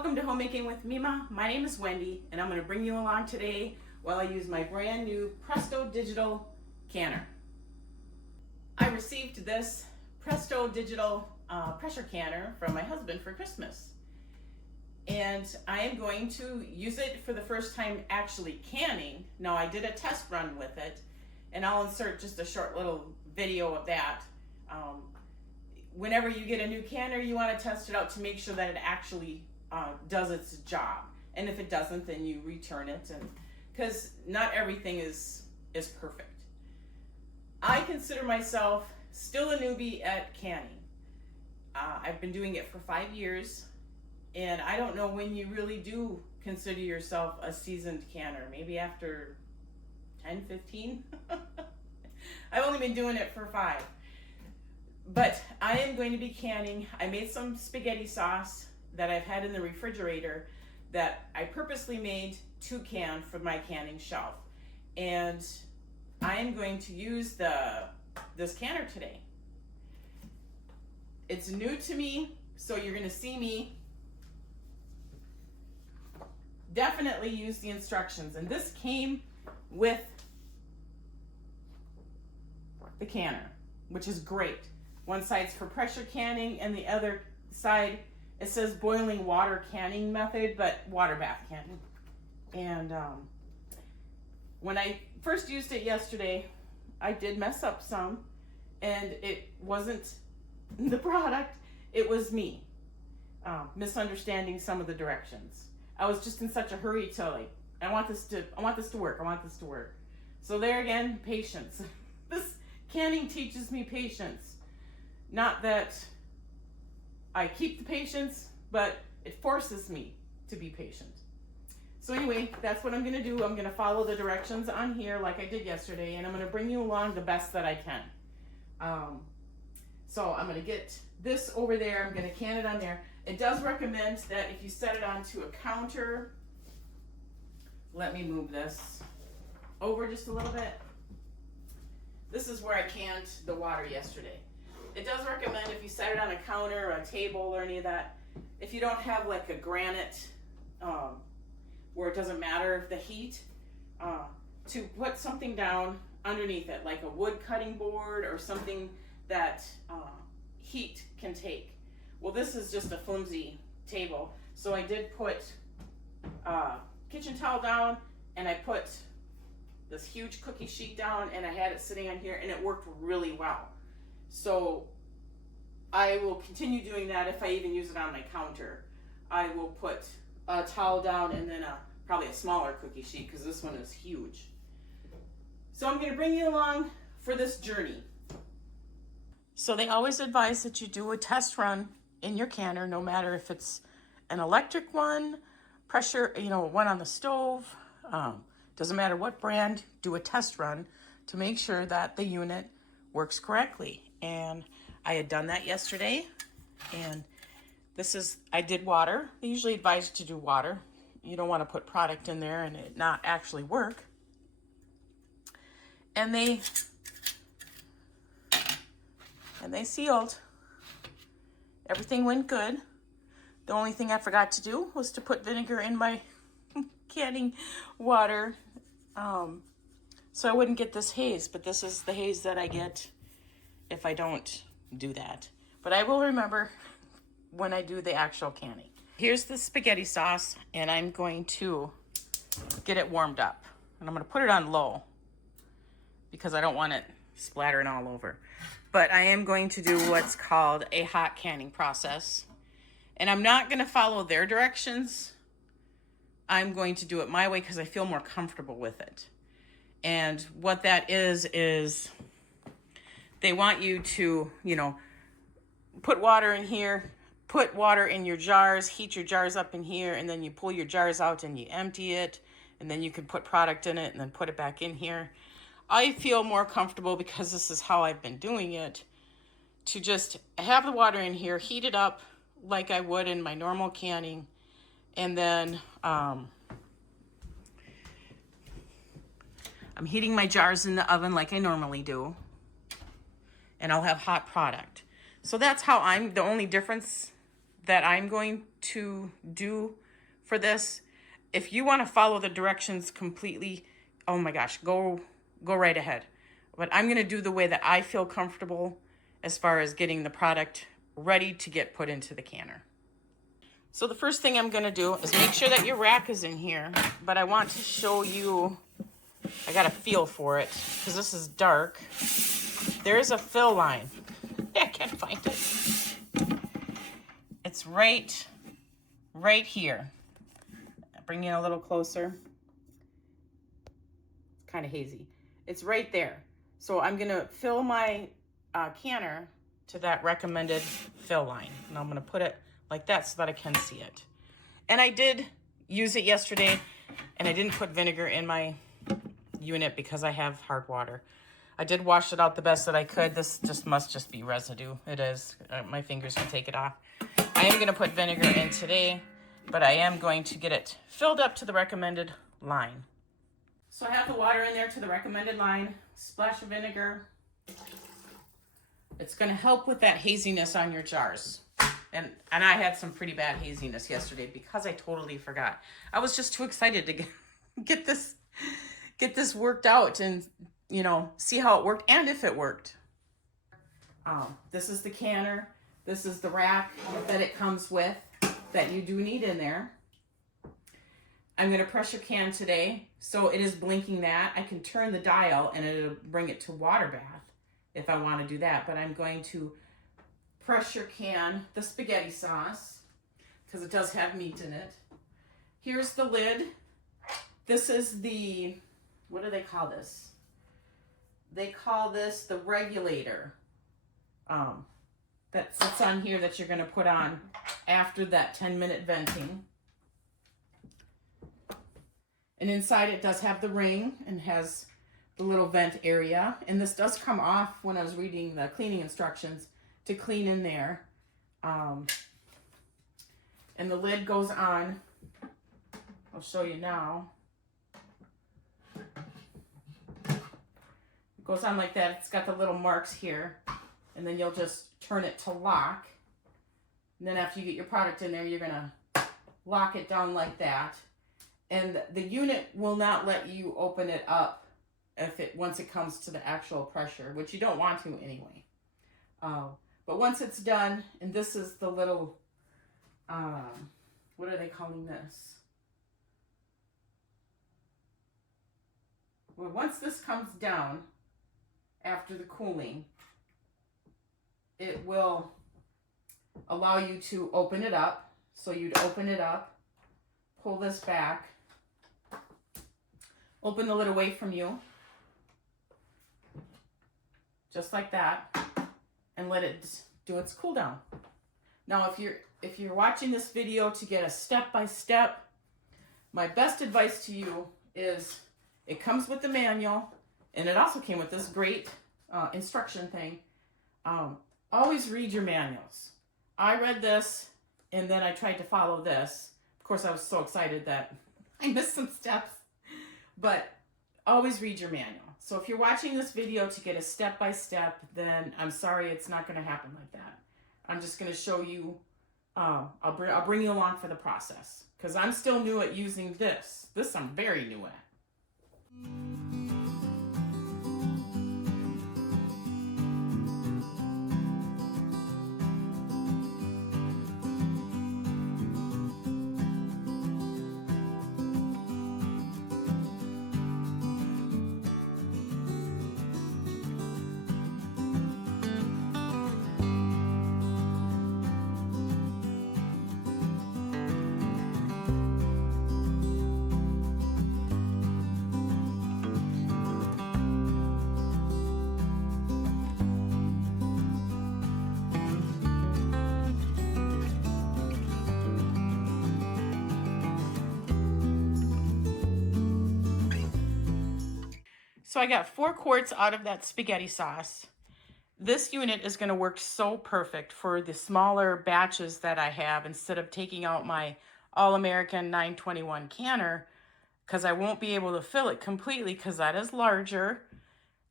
Welcome to Homemaking with Mima. My name is Wendy, and I'm going to bring you along today while I use my brand new Presto Digital Canner. I received this Presto Digital pressure canner from my husband for Christmas. And I am going to use it for the first time actually canning. Now, I did a test run with it, and I'll insert just a short little video of that. Whenever you get a new canner, you want to test it out to make sure that it actually does its job. And if it doesn't, then you return it, and because not everything is perfect. I consider myself still a newbie at canning. I've been doing it for 5 years, and I don't know when you really do consider yourself a seasoned canner. Maybe after 10, 15? I've only been doing it for 5. But I am going to be canning. I made some spaghetti sauce that I've had in the refrigerator that I purposely made to can for my canning shelf. And I am going to use this canner today. It's new to me, so you're going to see me definitely use the instructions. And this came with the canner, which is great. One side's for pressure canning, and the other side, it says boiling water canning method, but water bath canning. And when I first used it yesterday, I did mess up some, and it wasn't the product, it was me misunderstanding some of the directions. I was just in such a hurry to I want this to work. So there again, patience. This canning teaches me patience. Not that I keep the patience, but it forces me to be patient. So anyway, that's what I'm going to do. I'm going to follow the directions on here like I did yesterday, and I'm going to bring you along the best that I can. So I'm going to get this over there. I'm going to can it on there. It does recommend that if you set it onto a counter, let me move this over just a little bit. This is where I canned the water yesterday. It does recommend if you set it on a counter or a table or any of that, if you don't have like a granite where it doesn't matter the heat, to put something down underneath it, like a wood cutting board or something that heat can take. Well, this is just a flimsy table, so I did put kitchen towel down, and I put this huge cookie sheet down, and I had it sitting on here, and it worked really well. So I will continue doing that. If I even use it on my counter, I will put a towel down and then probably a smaller cookie sheet, because this one is huge. So I'm going to bring you along for this journey. So they always advise that you do a test run in your canner, no matter if it's an electric one, pressure, one on the stove, doesn't matter what brand, do a test run to make sure that the unit works correctly. And I had done that yesterday, and I did water. They usually advise you to do water. You don't want to put product in there and it not actually work. And they sealed. Everything went good. The only thing I forgot to do was to put vinegar in my canning water, so I wouldn't get this haze. But this is the haze that I get if I don't do that. But I will remember when I do the actual canning. Here's the spaghetti sauce, and I'm going to get it warmed up. And I'm going to put it on low because I don't want it splattering all over. But I am going to do what's called a hot canning process. And I'm not going to follow their directions. I'm going to do it my way because I feel more comfortable with it. And what that is they want you to, put water in here, put water in your jars, heat your jars up in here, and then you pull your jars out and you empty it, and then you can put product in it and then put it back in here. I feel more comfortable, because this is how I've been doing it, to just have the water in here, heat it up like I would in my normal canning, and then I'm heating my jars in the oven like I normally do, and I'll have hot product. So that's how the only difference that I'm going to do for this. If you want to follow the directions completely, oh my gosh, go right ahead. But I'm going to do the way that I feel comfortable as far as getting the product ready to get put into the canner. So the first thing I'm going to do is make sure that your rack is in here, but I want to show you, I got a feel for it because this is dark. There is a fill line. I can't find it. It's right here. Bring you a little closer. It's kind of hazy. It's right there. So I'm going to fill my canner to that recommended fill line. And I'm going to put it like that so that I can see it. And I did use it yesterday, and I didn't put vinegar in my unit because I have hard water. I did wash it out the best that I could. This must just be residue. It is. My fingers can take it off. I am going to put vinegar in today, but I am going to get it filled up to the recommended line. So I have the water in there to the recommended line, splash of vinegar. It's going to help with that haziness on your jars. And I had some pretty bad haziness yesterday because I totally forgot. I was just too excited to get this worked out and, you know, see how it worked and if it worked. This is the canner. This is the rack that it comes with that you do need in there. I'm going to pressure can today, so it is blinking that. I can turn the dial and it'll bring it to water bath if I want to do that, but I'm going to pressure can the spaghetti sauce because it does have meat in it. Here's the lid. This is the, what do they call this? They call this the regulator that sits on here that you're going to put on after that 10-minute venting. And inside it does have the ring and has the little vent area. And this does come off when I was reading the cleaning instructions to clean in there. And the lid goes on. I'll show you now. It goes on like that. It's got the little marks here. And then you'll just turn it to lock. And then after you get your product in there, you're going to lock it down like that. And the unit will not let you open it up once it comes to the actual pressure, which you don't want to anyway. But once it's done, and this is the little, what are they calling this? Well, once this comes down after the cooling, it will allow you to open it up. So you'd open it up, pull this back, open the lid away from you, just like that, and let it do its cool down. Now, if you're watching this video to get a step-by-step, my best advice to you is it comes with the manual, and it also came with this great instruction thing. Always read your manuals. I read this, and then I tried to follow this. Of course, I was so excited that I missed some steps. But always read your manual. So if you're watching this video to get a step-by-step, then I'm sorry, it's not going to happen like that. I'm just going to show you, I'll bring you along for the process. Because I'm still new at using this. This I'm very new at. So I got 4 quarts out of that spaghetti sauce. This unit is going to work so perfect for the smaller batches that I have instead of taking out my All-American 921 canner, because I won't be able to fill it completely because that is larger.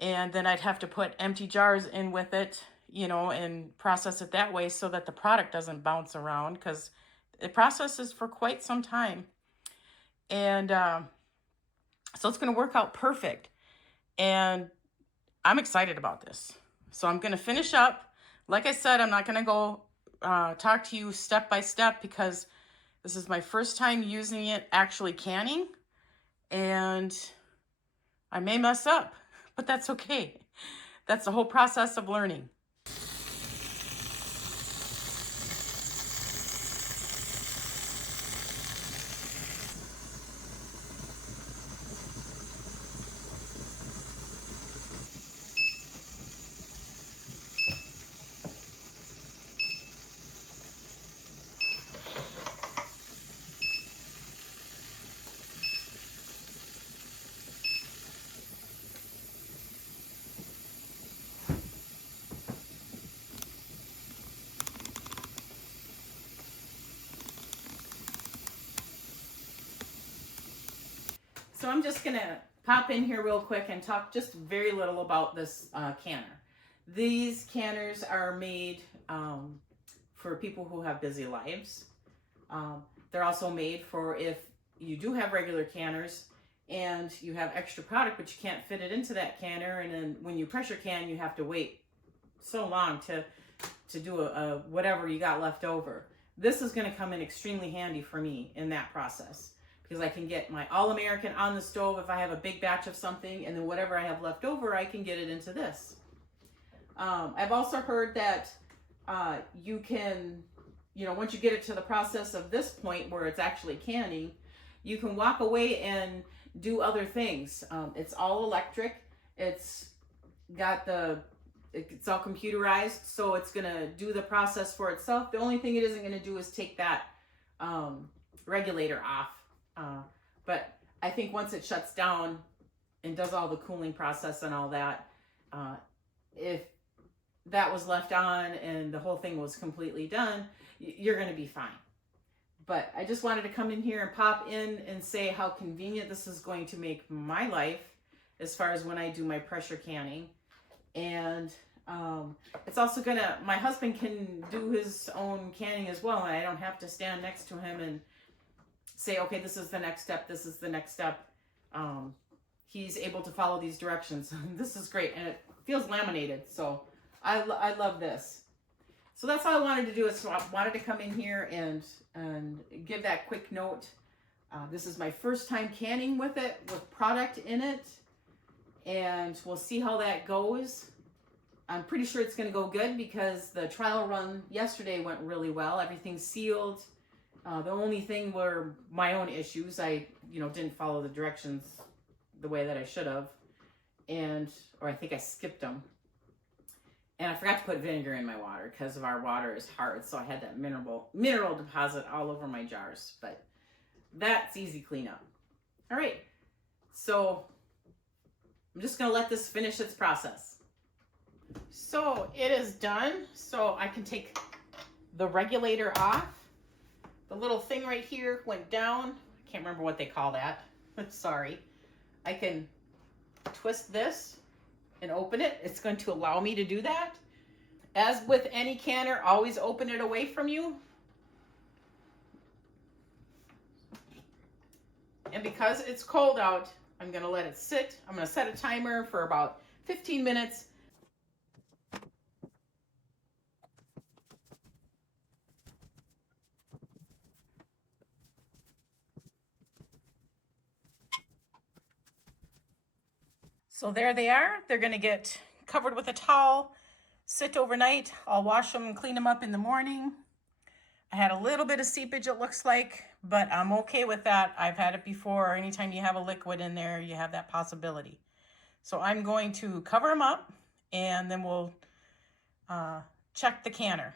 And then I'd have to put empty jars in with it you know, and process it that way so that the product doesn't bounce around, because it processes for quite some time. And so it's going to work out perfect. And I'm excited about this. So I'm going to finish up. Like I said, I'm not going to go talk to you step by step, because this is my first time using it actually canning, and I may mess up, but that's okay. That's the whole process of learning. So I'm just going to pop in here real quick and talk just very little about this canner. These canners are made for people who have busy lives. They're also made for if you do have regular canners and you have extra product but you can't fit it into that canner, and then when you pressure can you have to wait so long to do a whatever you got left over. This is going to come in extremely handy for me in that process, because I can get my All-American on the stove if I have a big batch of something, and then whatever I have left over, I can get it into this. I've also heard that you can, you know, once you get it to the process of this point where it's actually canning, you can walk away and do other things. It's all electric. It's all computerized, so it's gonna do the process for itself. The only thing it isn't gonna do is take that regulator off. But I think once it shuts down and does all the cooling process and all that, if that was left on and the whole thing was completely done, you're going to be fine. But I just wanted to come in here and pop in and say how convenient this is going to make my life as far as when I do my pressure canning. And it's also gonna, my husband can do his own canning as well, and I don't have to stand next to him and say, okay, this is the next step, this is the next step. He's able to follow these directions. This is great, and it feels laminated, so I love this. So that's all I wanted to do, is so I wanted to come in here and give that quick note. This is my first time canning with it, with product in it, and we'll see how that goes. I'm pretty sure it's going to go good, because the trial run yesterday went really well. Everything's sealed. The only thing were my own issues. I, didn't follow the directions the way that I should have, or I think I skipped them. And I forgot to put vinegar in my water, because of our water is hard, so I had that mineral deposit all over my jars. But that's easy cleanup. All right, so I'm just going to let this finish its process. So it is done. So I can take the regulator off. The little thing right here went down. I can't remember what they call that. Sorry. I can twist this and open it. It's going to allow me to do that. As with any canner, always open it away from you. And because it's cold out, I'm going to let it sit. I'm going to set a timer for about 15 minutes. So there they are. They're going to get covered with a towel, sit overnight. I'll wash them and clean them up in the morning. I had a little bit of seepage, it looks like, but I'm okay with that. I've had it before. Anytime you have a liquid in there, you have that possibility. So I'm going to cover them up, and then we'll check the canner.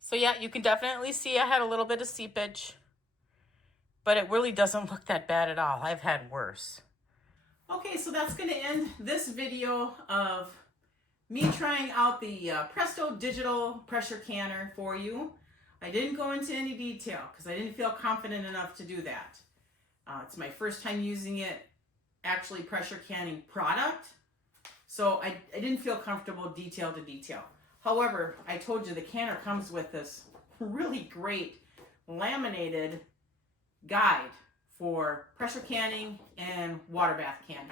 So yeah, you can definitely see I had a little bit of seepage, but it really doesn't look that bad at all. I've had worse. Okay, so that's going to end this video of me trying out the Presto Digital Pressure Canner for you. I didn't go into any detail because I didn't feel confident enough to do that. It's my first time using it, actually pressure canning product, so I didn't feel comfortable detail to detail. However, I told you the canner comes with this really great laminated guide for pressure canning and water bath canning.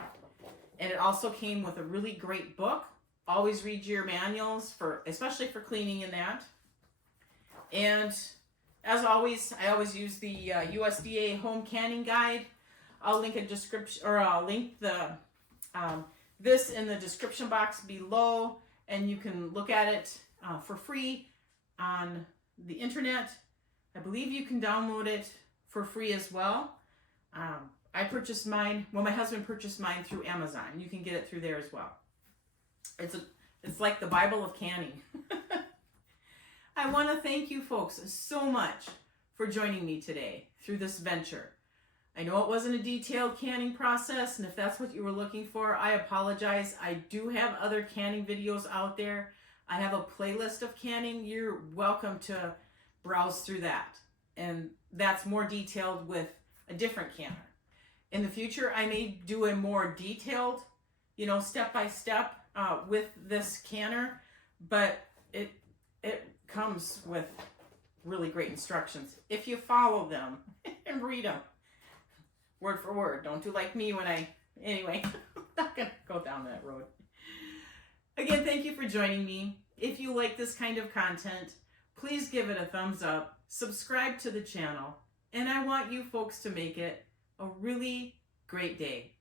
And it also came with a really great book. Always read your manuals, especially for cleaning in that. And as always, I always use the USDA home canning guide. I'll link a description, or I'll link the this in the description box below, and you can look at it for free on the internet. I believe you can download it for free as well. I purchased mine, well, my husband purchased mine through Amazon. You can get it through there as well. It's like the Bible of canning. I want to thank you folks so much for joining me today through this venture. I know it wasn't a detailed canning process, and if that's what you were looking for, I apologize. I do have other canning videos out there. I have a playlist of canning. You're welcome to browse through that. And that's more detailed with a different canner. In the future, I may do a more detailed, step-by-step with this canner, but it comes with really great instructions if you follow them and read them word for word. Don't do like me anyway, I'm not gonna go down that road. Again, thank you for joining me. If you like this kind of content, please give it a thumbs up, subscribe to the channel, and I want you folks to make it a really great day.